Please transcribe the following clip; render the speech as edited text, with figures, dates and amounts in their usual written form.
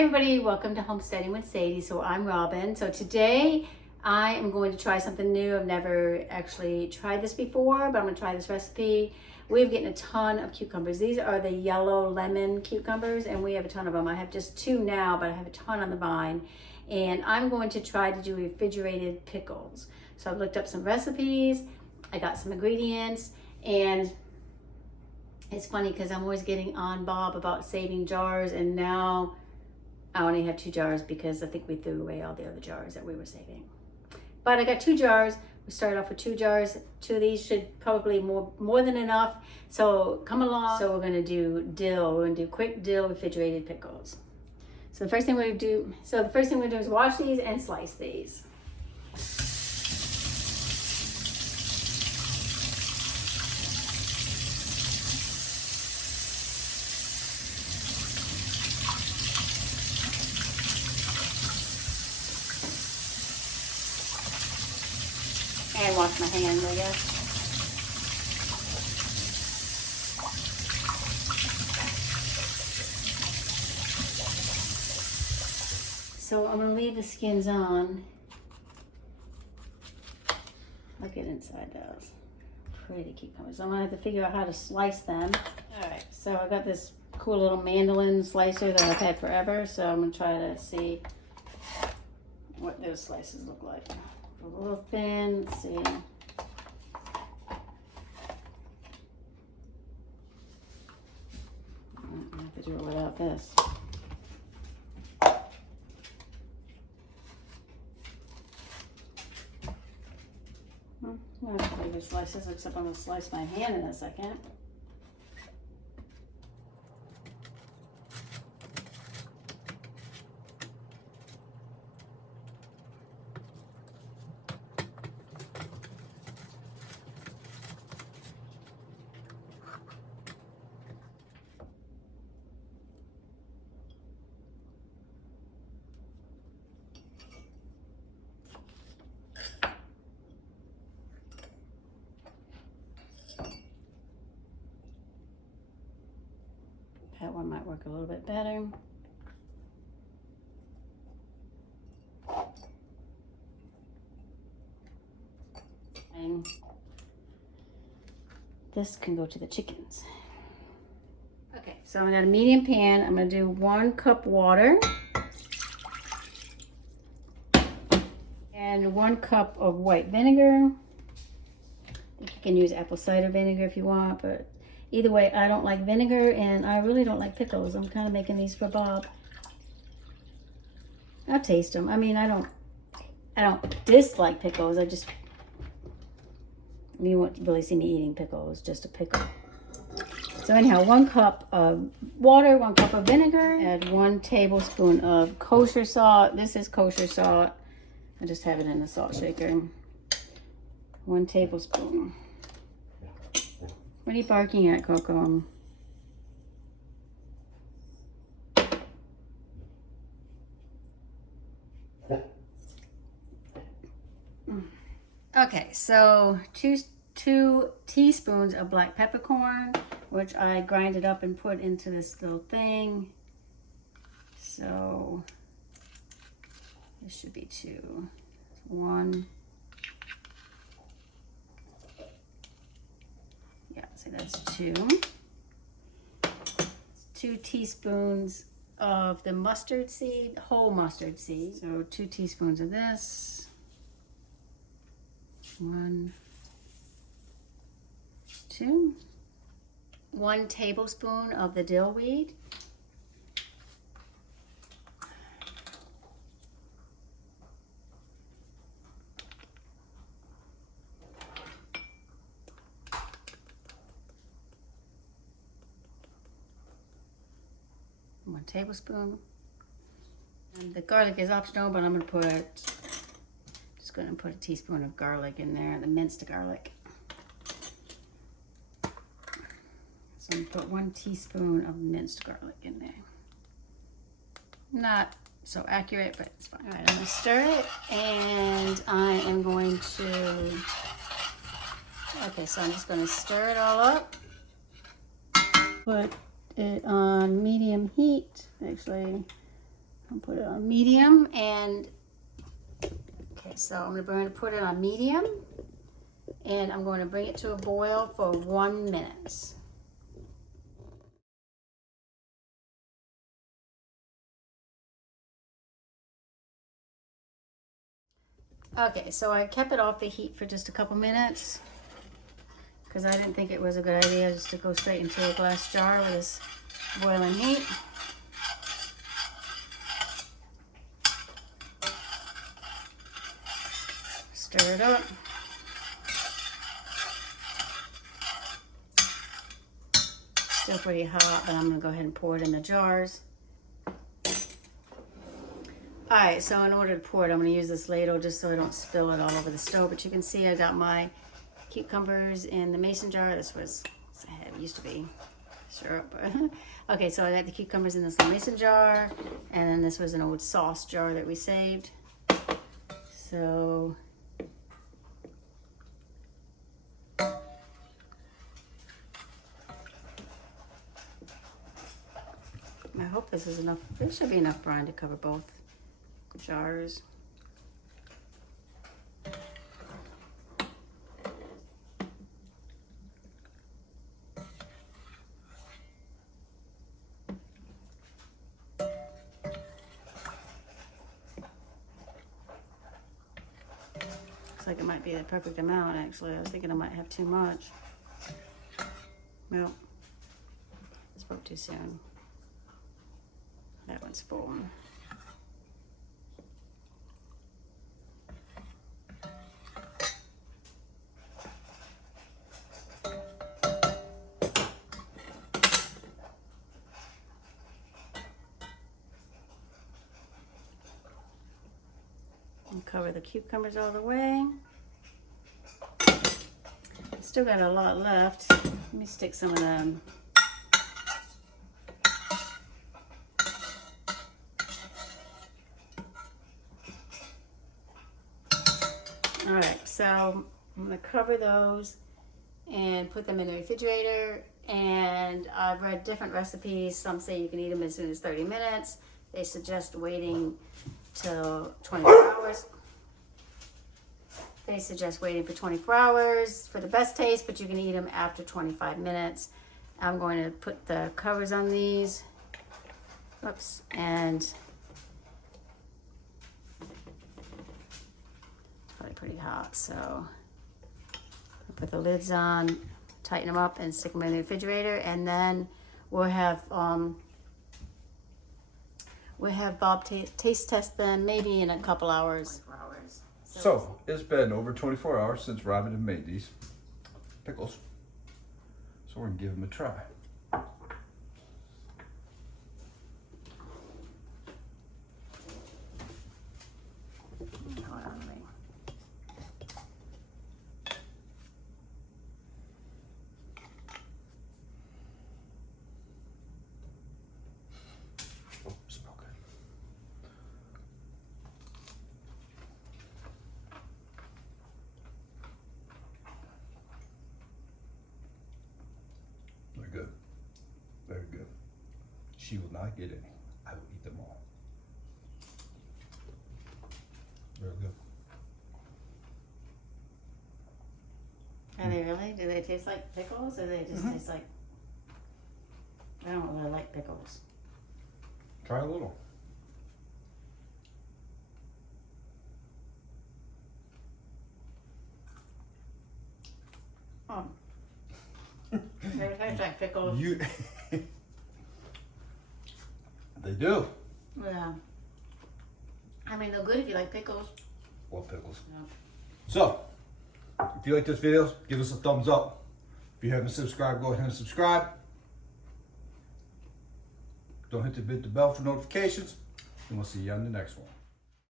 Hey everybody, welcome to Homesteading with Sadie. So I'm Robin. So today I am going to try something new. I've never actually tried this before, but I'm going to try this recipe. We're getting a ton of cucumbers. These are the yellow lemon cucumbers and we have a ton of them. I have just two now, but I have a ton on the vine. And I'm going to try to do refrigerated pickles. So I've looked up some recipes, I got some ingredients, and it's funny because I'm always getting on Bob about saving jars, and now I only have 2 jars because I think we threw away all the other jars that we were saving. But I got 2 jars. We started off with 2 jars. 2 of these should probably more than enough. So come along. So we're gonna do dill. We're gonna do quick dill refrigerated pickles. So the first thing we're gonna do is wash these and slice these. And wash my hands, I guess. So I'm gonna leave the skins on. Look at inside those. Pretty cucumbers. So I'm gonna have to figure out how to slice them. All right, so I got this cool little mandolin slicer that I've had forever. So I'm gonna try to see what those slices look like. A little thin, let's see. I have to do it without this. I have bigger slices, except I'm going to slice my hand in a second. That one might work a little bit better. And this can go to the chickens. Okay, so I got a medium pan. I'm gonna do 1 cup water and 1 cup of white vinegar. You can use apple cider vinegar if you want, but either way, I don't like vinegar and I really don't like pickles. I'm kind of making these for Bob. I'll taste them. I mean, I don't dislike pickles. You won't really see me eating pickles, just a pickle. So anyhow, 1 cup of water, 1 cup of vinegar, add 1 tablespoon of kosher salt. This is kosher salt. I just have it in a salt shaker. 1 tablespoon. What are you barking at, Coco? Okay, so two teaspoons of black peppercorn, which I grinded up and put into this little thing. So this should be 2. 1. Yeah, so that's 2. 2 teaspoons of the mustard seed, whole mustard seed. So 2 teaspoons of this. 1, 2. 1 tablespoon of the dill weed. One tablespoon. And the garlic is optional, but I'm just going to put a teaspoon of garlic in there, the minced garlic. So I'm going to put 1 teaspoon of minced garlic in there. Not so accurate, but it's fine. All right, I'm going to stir it, and I am going to, okay, so I'm just going to stir it all up. Put it on medium heat. Actually, I'll put it on medium and, okay, so I'm going to put it on medium and I'm going to bring it to a boil for 1 minute. Okay, so I kept it off the heat for just a couple minutes because I didn't think it was a good idea just to go straight into a glass jar with this boiling heat. Stir it up. Still pretty hot, but I'm going to go ahead and pour it in the jars. Alright, so in order to pour it, I'm going to use this ladle just so I don't spill it all over the stove. But you can see I got my cucumbers in the mason jar. This was, it used to be syrup. Okay, so I got the cucumbers in this little mason jar. And then this was an old sauce jar that we saved. So I hope this is enough. There should be enough brine to cover both jars. Looks like it might be the perfect amount, actually. I was thinking I might have too much. Well, I spoke too soon. That one's full. And cover the cucumbers all the way. Still got a lot left. Let me stick some of them. All right, so I'm gonna cover those and put them in the refrigerator. And I've read different recipes. Some say you can eat them as soon as 30 minutes. They suggest waiting till 24 hours. They suggest waiting for 24 hours for the best taste, but you can eat them after 25 minutes. I'm going to put the covers on these. Oops, and it's probably pretty hot, so I'll put the lids on, tighten them up, and stick them in the refrigerator, and then we'll have Bob taste test them maybe in a couple hours. So it's been over 24 hours since Robin had made these pickles, so we're gonna give them a try. Hold on, wait. Oh, smell good. Very good. Very good. She will not get any. I will eat them all. Very good. Are they really? Do they taste like pickles, or do they just taste like? I don't really like pickles. Try a little. Oh. They taste like pickles. You. They do. Yeah. I mean, they're good if you like pickles. What pickles? Yeah. So, if you like this video, give us a thumbs up. If you haven't subscribed, go ahead and subscribe. Don't hit the bell for notifications, and we'll see you on the next one.